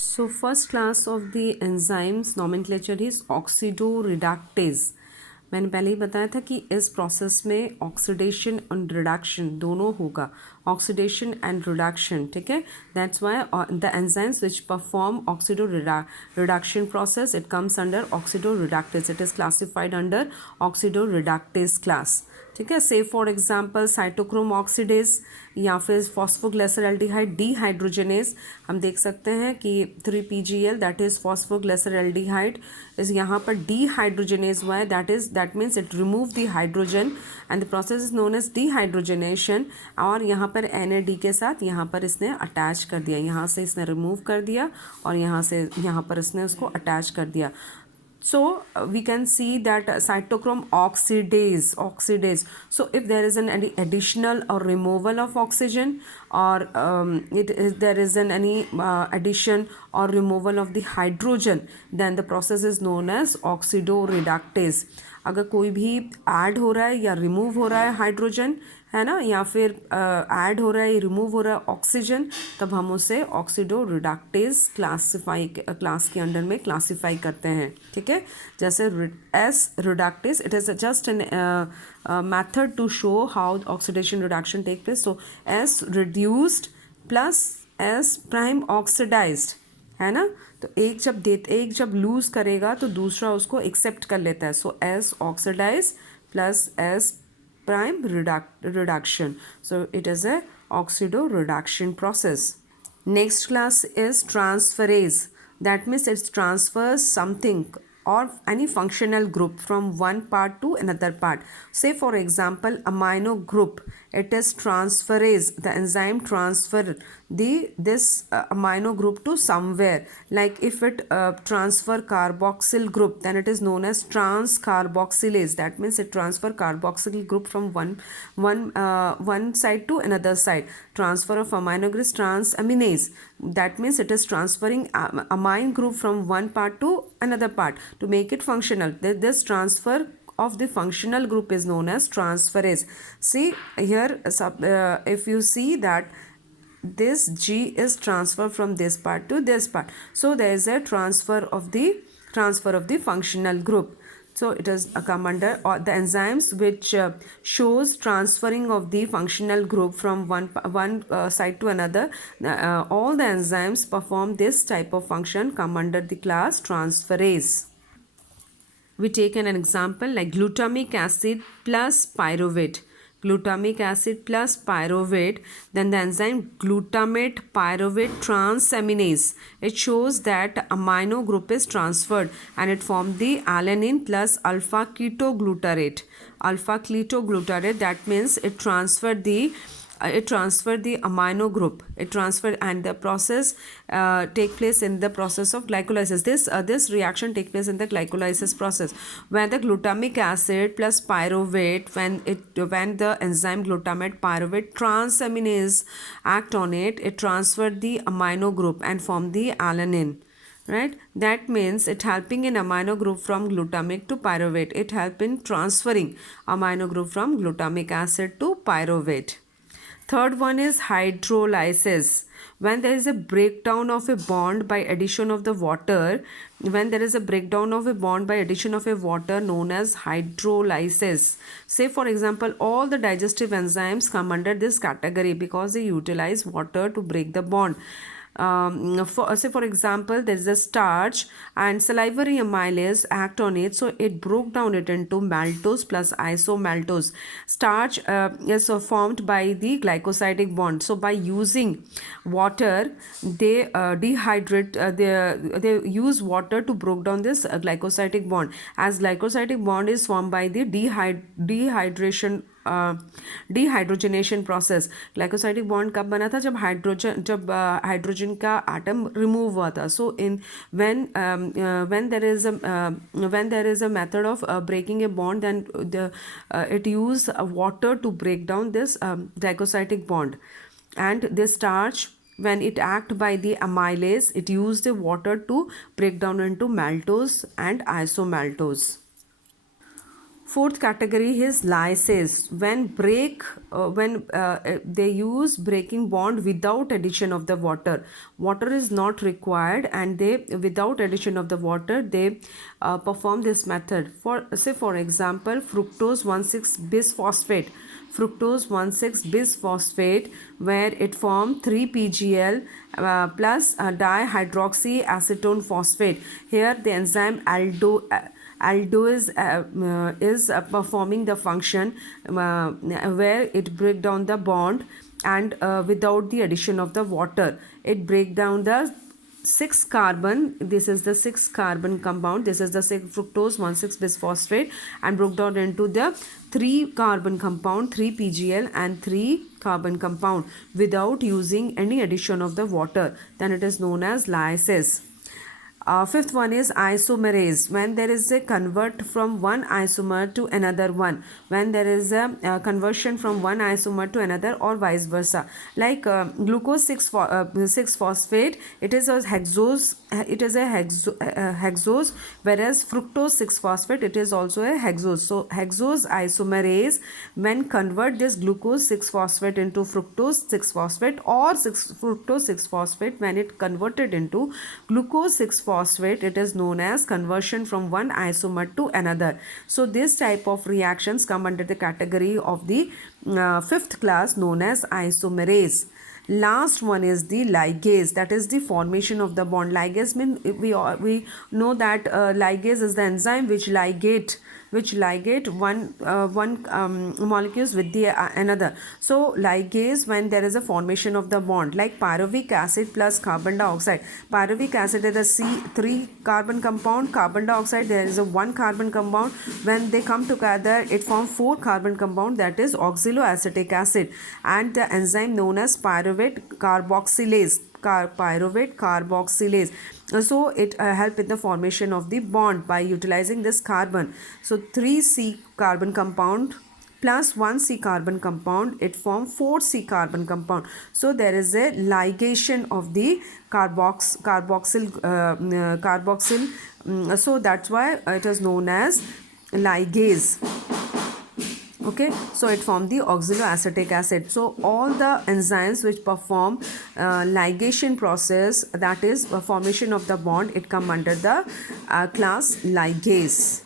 So first class of the enzymes nomenclature is oxidoreductase. मैंने पहले ही बताया था कि इस प्रोसेस में ऑक्सीडेशन एंड रिडक्शन दोनों होगा, ऑक्सीडेशन एंड रिडक्शन, ठीक है. That's why the enzymes which perform oxido reduction process it comes under oxidoreductase. It is classified under oxidoreductase class, ठीक है. से फॉर एग्जांपल साइटोक्रोम ऑक्सीडेज या फिर फॉस्फोग्लिसरल्डिहाइड डीहाइड्रोजनेज. हम देख सकते हैं कि 3PGL that is phosphoglyceraldehyde is यहाँ पर डीहाइड्रोजनेज हुआ है. That means it remove the hydrogen and the process is known as dehydrogenation. और यहाँ पर NAD के साथ यहाँ पर इसने अटैच कर दिया, यहाँ से इसने रिमूव कर दिया और यहाँ से यहाँ पर इसने उसको अटैच कर दिया. So we can see that cytochrome oxidase. So if there is any additional or removal of oxygen, or there is any addition or removal of the hydrogen, then the process is known as oxidoreductase. अगर कोई भी add हो रहा है या remove हो रहा है हाइड्रोजन, है ना, या फिर ऐड हो रहा है, रिमूव हो रहा है ऑक्सीजन, तब हम उसे ऑक्सीडोरिडक्टेज क्लास के अंडर में क्लासीफाई करते हैं, ठीक है. जैसे S reductase, it is just an method to show how oxidation reduction take place. So S reduced plus S prime oxidized, है ना. तो एक जब लूज करेगा तो दूसरा उसको एक्सेप्ट कर लेता है. So S oxidise plus S prime reduction. So it is a oxidoreduction process. Next class is transferase. That means it transfers something or any functional group from one part to another part. Say for example amino group, it is transferase. The enzyme transfer this amino group to somewhere. Like if it transfer carboxyl group, then it is known as transcarboxylase. That means it transfer carboxyl group from one side to another side. Transfer of amino group is transaminase. That means it is transferring amine group from one part to another part to make it functional. This transfer of the functional group is known as transferase. See here, if you see that this G is transferred from this part to this part, so there is a transfer of the functional group. So it is come under the enzymes which shows transferring of the functional group from one side to another. All the enzymes perform this type of function come under the class transferase. We take an example like glutamic acid plus pyruvate. Glutamic acid plus pyruvate, then the enzyme glutamate pyruvate transaminase. It shows that amino group is transferred and it formed the alanine plus alpha ketoglutarate. Alpha ketoglutarate, that means it transferred the amino group. It transferred, and the process take place in the process of glycolysis. This reaction take place in the glycolysis process, where the glutamic acid plus pyruvate, when the enzyme glutamate pyruvate transaminase act on it, it transferred the amino group and formed the alanine. Right, that means it helping in amino group from glutamic to pyruvate. It help in transferring amino group from glutamic acid to pyruvate. Third one is hydrolysis. When there is a breakdown of a bond by addition of the water, known as hydrolysis. Say for example, all the digestive enzymes come under this category because they utilize water to break the bond. For example, there is a starch and salivary amylase act on it, so it broke down it into maltose plus isomaltose. Starch is formed by the glycosidic bond, so by using water they dehydrate, they use water to break down this glycosidic bond. As glycosidic bond is formed by the dehydrogenation process. Glycosidic bond कब बना था? जब hydrogen का atom remove हुआ था. So when there is a method of breaking a bond, then it use water to break down this glycosidic bond. And this starch, when it act by the amylase, it used the water to break down into maltose and isomaltose. Fourth category is lysis. When they use breaking bond without addition of the water. Water is not required, and they, without addition of the water, they perform this method. For example, fructose 1,6 bisphosphate. Fructose 1,6 bisphosphate, where it forms 3 PgL plus dihydroxyacetone phosphate. Here the enzyme aldo is performing the function where it break down the bond, and without the addition of the water, it break down the 6 carbon. This is the 6 carbon compound. This is the fructose 1,6 bisphosphate, and broke down into the 3 carbon compound, 3 PgL and 3 carbon compound, without using any addition of the water. Then it is known as lysis. Fifth one is isomerase. When there is a convert from one isomer to another one, when there is a conversion from one isomer to another, or vice versa, like glucose 6 phosphate, it is a hexose. It is a hexose, whereas fructose 6 phosphate, it is also a hexose. So hexose isomerase, when convert this glucose 6 phosphate into fructose 6 phosphate, or fructose 6 phosphate, when it converted into glucose 6 phosphate, it is known as conversion from one isomer to another. So this type of reactions come under the category of the fifth class, known as isomerase. Last one is the ligase, that is the formation of the bond. Ligase means we know that ligase is the enzyme which ligate one molecules with the another. So ligase, when there is a formation of the bond, like pyruvic acid plus carbon dioxide. Pyruvic acid is a C3 carbon compound. Carbon dioxide, there is a 1 carbon compound. When they come together, it forms 4 carbon compound, that is oxaloacetic acid, and the enzyme known as pyruvate carboxylase. So it help in the formation of the bond by utilizing this carbon. So 3C carbon compound plus 1C carbon compound, it forms 4C carbon compound. So there is a ligation of the carboxyl. So that's why it is known as ligase. Okay, so it formed the oxaloacetic acid. So all the enzymes which perform ligation process, that is formation of the bond, it come under the class ligase.